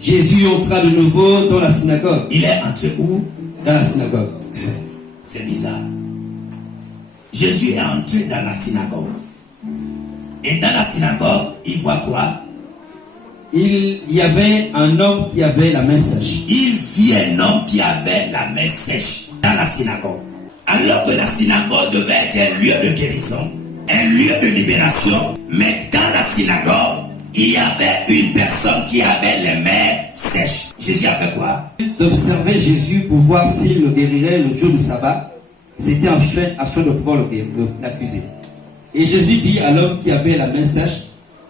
Jésus entra de nouveau dans la synagogue. Il est entré où? Dans la synagogue. C'est bizarre. Jésus est entré dans la synagogue. Et dans la synagogue, il voit quoi? Il y avait un homme qui avait la main sèche. Il vit un homme qui avait la main sèche dans la synagogue. Alors que la synagogue devait être un lieu de guérison, un lieu de libération, mais dans la synagogue, il y avait une personne qui avait les mains sèches. Jésus a fait quoi? Ils observaient Jésus pour voir s'il le guérirait le jour du sabbat. C'était afin de pouvoir l'accuser. Et Jésus dit à l'homme qui avait la main sèche,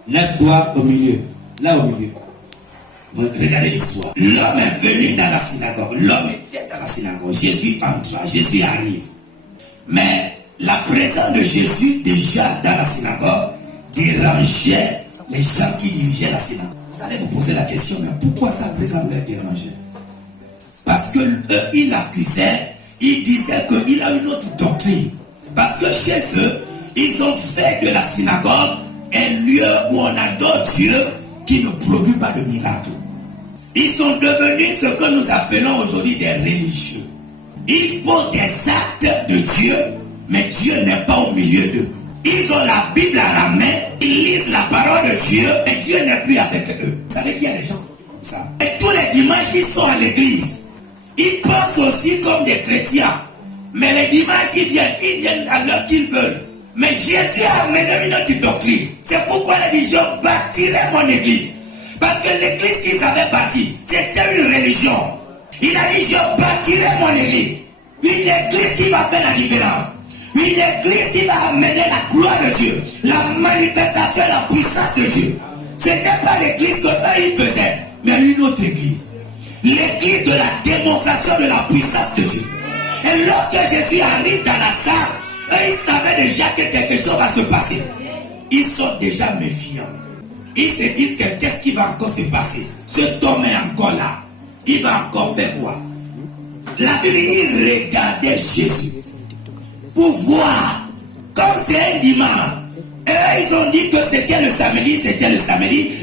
lève-toi au milieu. Là au milieu. Regardez l'histoire. L'homme est venu dans la synagogue. L'homme était dans la synagogue. Jésus entra. Jésus arrive. Mais la présence de Jésus déjà dans la synagogue dérangeait les gens qui dirigeaient la synagogue. Vous allez vous poser la question, mais pourquoi sa présence les dérangeait? Parce que eux, ils l'accusaient. Ils disaient qu'il a une autre doctrine. Parce que chez eux, ils ont fait de la synagogue un lieu où on adore Dieu qui ne produit pas de miracles. Ils sont devenus ce que nous appelons aujourd'hui des religieux. Ils font des actes de Dieu, mais Dieu n'est pas au milieu d'eux. Ils ont la Bible à la main, ils lisent la parole de Dieu, mais Dieu n'est plus avec eux. Vous savez qu'il y a des gens comme ça. Et tous les dimanches, ils sont à l'église. Ils pensent aussi comme des chrétiens. Mais les dimanches, ils viennent à l'heure qu'ils veulent. Mais Jésus a amené une autre doctrine. C'est pourquoi il a dit, je bâtirai mon église. Parce que l'église qu'ils avaient bâtie, c'était une religion. Il a dit, je bâtirai mon église. Une église qui va faire la différence. Une église qui va amener la gloire de Dieu. La manifestation et la puissance de Dieu. Ce n'est pas l'église que eux ils faisaient, mais une autre église. L'église de la démonstration de la puissance de Dieu. Et lorsque Jésus arrive dans la salle, eux, ils savaient déjà que quelque chose va se passer. Ils sont déjà méfiants. Ils se disent que qu'est-ce qui va encore se passer? Cet homme est encore là. Il va encore faire quoi? La Bible, ils regardaient Jésus pour voir. Comme c'est un dimanche. Eux, ils ont dit que c'était le samedi.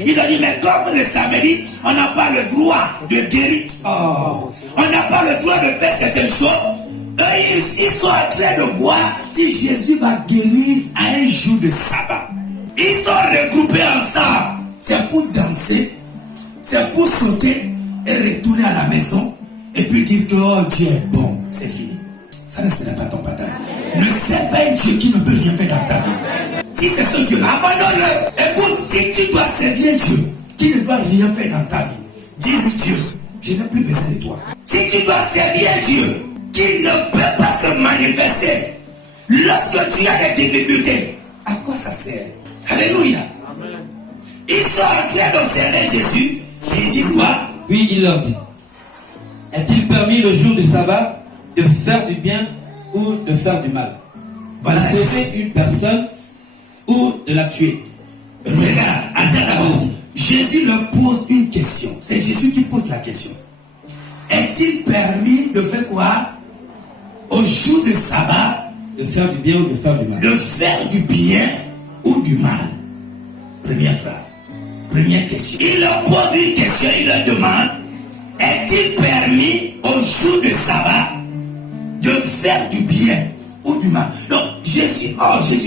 Ils ont dit, mais comme le samedi, on n'a pas le droit de guérir. On n'a pas le droit de faire certaines choses. Eux, ils sont en train de voir si Jésus va guérir à un jour de sabbat. Ils sont regroupés ensemble. C'est pour danser, c'est pour sauter et retourner à la maison et puis dire que oh, Dieu est bon. C'est fini. Ça ne serait pas ton partage. Ne sais pas un Dieu qui ne peut rien faire dans ta vie. Si c'est ce Dieu-là, abandonne-le. Écoute, si tu dois servir Dieu qui ne doit rien faire dans ta vie, dis-lui Dieu, je n'ai plus besoin de toi. Si tu dois servir Dieu qui ne peut pas se manifester lorsque tu as des difficultés, à quoi ça sert? Alléluia. Amen. Ils sont en train d'observer Jésus et ils disent quoi? Puis il leur dit, est-il permis le jour du sabbat de faire du bien ou de faire du mal? Voilà. De sauver une personne ou de la tuer? Regarde, attends. Jésus leur pose une question. C'est Jésus qui pose la question. Est-il permis de faire quoi? Au jour de sabbat, de faire du bien ou de faire du mal? De faire du bien ou du mal? Première phrase. Première question. Il leur pose une question, il leur demande, est-il permis au jour de sabbat de faire du bien ou du mal? Donc Jésus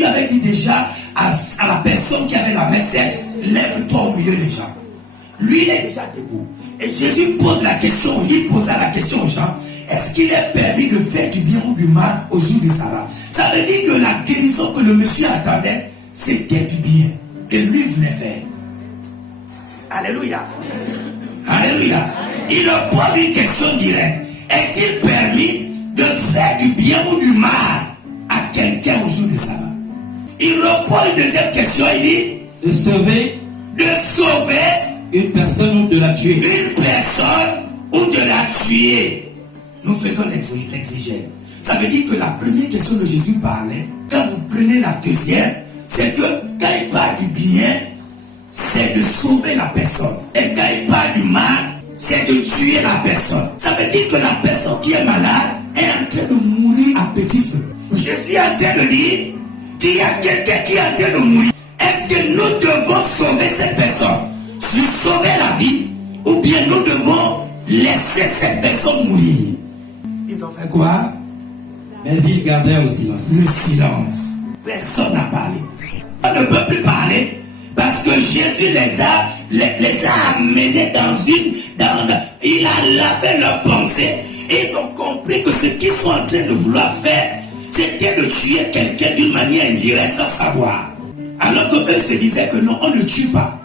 avait dit déjà à la personne qui avait la main sèche, lève-toi au milieu des gens. Lui, il est déjà debout. Et Jésus pose la question, il posa la question aux gens, est-ce qu'il est permis de faire du bien ou du mal au jour du sabbat? Ça veut dire que la guérison que le monsieur attendait, c'était du bien que lui venait faire. Alléluia. Alléluia. Il leur pose une question directe. Est-il permis de faire du bien ou du mal à quelqu'un au jour du sabbat? Il repose une deuxième question, il dit de sauver une personne ou de la tuer. Une personne ou de la tuer. Nous faisons l'exégèse. Ça veut dire que la première question de Jésus parlait, quand vous prenez la deuxième, c'est que quand il parle du bien, c'est de sauver la personne. Et quand il parle du mal, c'est de tuer la personne. Ça veut dire que la personne qui est malade est en train de mourir à petit feu. Jésus est en train de dire qu'il y a quelqu'un qui est en train de mourir. Est-ce que nous devons sauver cette personne? Lui sauver la vie Ou bien nous devons laisser cette personne mourir. Ils ont fait quoi? Mais ils gardèrent le silence. Le silence. Personne n'a parlé. On ne peut plus parler parce que Jésus les a amenés il a lavé leurs pensées. Et ils ont compris que ce qu'ils sont en train de vouloir faire, c'était de tuer quelqu'un d'une manière indirecte sans savoir. Alors que eux se disaient que non, on ne tue pas.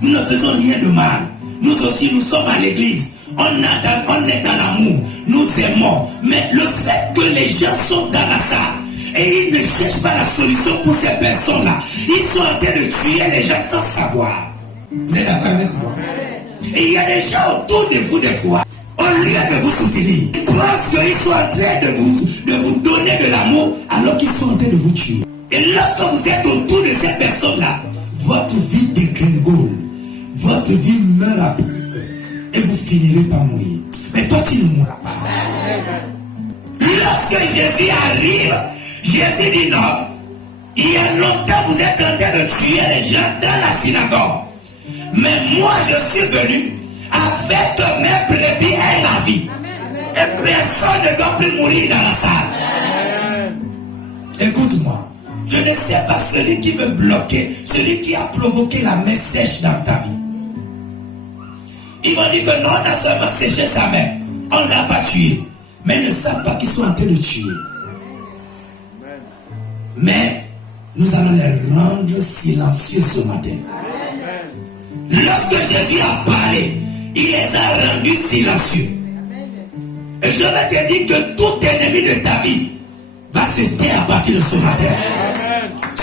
Nous ne faisons rien de mal. Nous aussi, nous sommes à l'église. On est dans l'amour. Nous aimons. Mais le fait que les gens sont dans la salle et ils ne cherchent pas la solution pour ces personnes-là, ils sont en train de tuer les gens sans savoir. Vous êtes d'accord avec moi? Et il y a des gens autour de vous des fois. Au lieu de vous soutenir, ils pensent qu'ils sont en train de vous donner de l'amour alors qu'ils sont en train de vous tuer. Et lorsque vous êtes autour de ces personnes-là, votre vie dégringole. Votre vie meurt à petit feu. Et vous finirez par mourir. Mais toi, tu ne mourras pas. Lorsque Jésus arrive, Jésus dit non. Il y a longtemps, vous êtes en train de tuer les gens dans la synagogue. Mais moi, je suis venu afin que mes brebis aient la vie. Et personne ne doit plus mourir dans la salle. Écoute-moi. Je ne sais pas celui qui veut bloquer, celui qui a provoqué la main sèche dans ta vie. Ils vont dire que non, on a seulement séché sa main. On ne l'a pas tué. Mais ils ne savent pas qu'ils sont en train de tuer. Mais nous allons les rendre silencieux ce matin. Lorsque Jésus a parlé, il les a rendus silencieux. Et je vais te dire que tout ennemi de ta vie va se taire à partir de ce matin.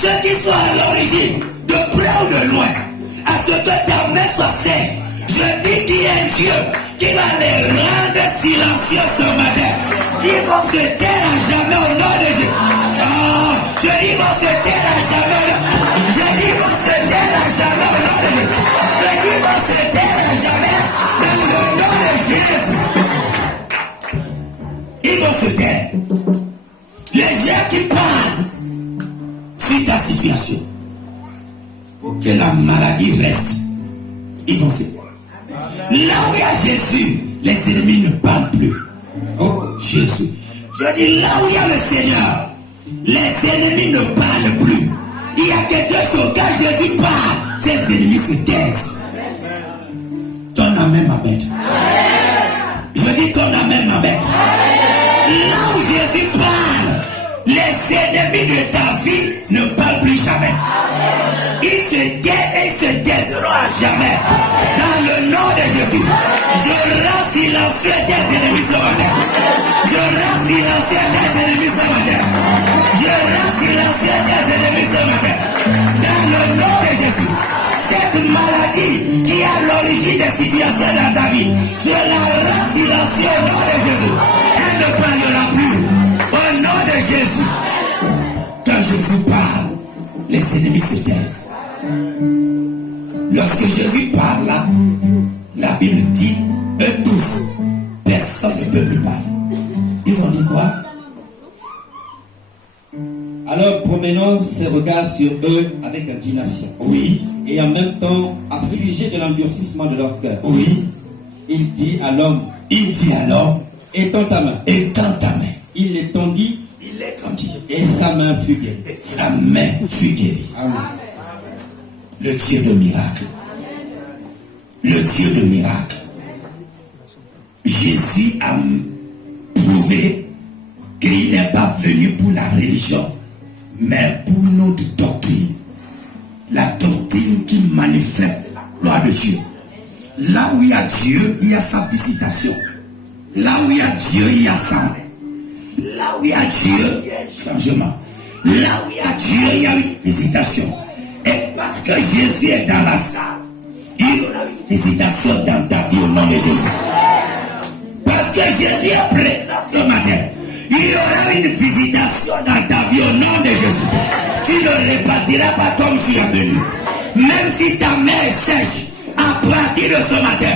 Ceux qui sont à l'origine, de près ou de loin, à ce que ta main soit sèche, je dis qu'il y a un Dieu qui va les rendre silencieux ce matin. Ils vont se taire à jamais au nom de Jésus. Oh, je dis ils vont se taire à jamais au nom. Je dis ils vont se taire à jamais au nom de Jésus. Je dis ils vont se taire à jamais dans le nom de Jésus. Ils vont se taire. Les gens qui parlent sur ta situation, pour que la maladie reste, ils vont se taire. Là où il y a Jésus, les ennemis ne parlent plus. Oh Jésus. Je dis là où il y a le Seigneur, les ennemis ne parlent plus. Il y a que deux choses. Quand Jésus parle, ces ennemis se taisent. Ton amen m'embête. Je dis ton amen m'embête. Là où Jésus parle, les ennemis de ta vie ne parlent plus jamais. Ils se taisent et se taiseront à jamais. Dans le nom de Jésus, je rends silencieux tes ennemis ce matin. Je rends silencieux tes ennemis ce matin. Je rends silencieux tes ennemis ce matin. Dans le nom de Jésus, cette maladie qui est à l'origine des situations dans ta vie, je la rends silencieuse au nom de Jésus. Elle ne parlera plus. Au nom de Jésus. Quand Jésus parle, les ennemis se taisent. Lorsque Jésus parle là, la Bible dit, eux tous, personne ne peut plus parler. Ils ont dit quoi? Alors promenons ses regards sur eux avec indignation. Oui. Et en même temps, affligé de l'endurcissement de leur cœur. Oui. Il dit à l'homme, étends ta main. Étends ta main. Il l'étendit. Il l'étendit. Et sa main fut guérie. Et sa main fut guérie. Amen. Le Dieu de miracle. Le Dieu de miracle. Jésus a prouvé qu'il n'est pas venu pour la religion, mais pour une autre doctrine. La doctrine qui manifeste la gloire de Dieu. Là où il y a Dieu, il y a sa visitation. Là où il y a Dieu, il y a sa main. Là où il y a Dieu, il y a un changement. Là où il y a Dieu, il y a une visitation. Et parce que Jésus est dans la salle, il y aura une visitation dans ta vie au nom de Jésus. Parce que Jésus est présent ce matin, il y aura une visitation dans ta vie au nom de Jésus. Tu ne repartiras pas comme tu es venu. Même si ta main est sèche, à partir de ce matin,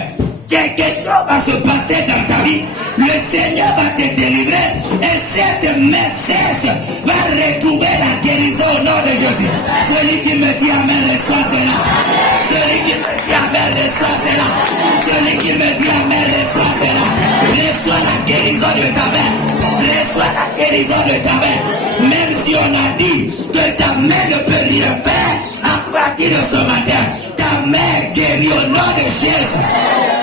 quelque chose va se passer dans ta vie. Le Seigneur va te délivrer et cette main sèche va retrouver la guérison au nom de Jésus. Celui qui me dit amen, reçoit cela. Celui qui me dit amen, reçoit cela. Celui qui qui me dit amen, reçois cela. Reçois la guérison de ta main. Reçois la guérison de ta main. Même si on a dit que ta main ne peut rien faire, à partir de ce matin, ta main guérit au nom de Jésus.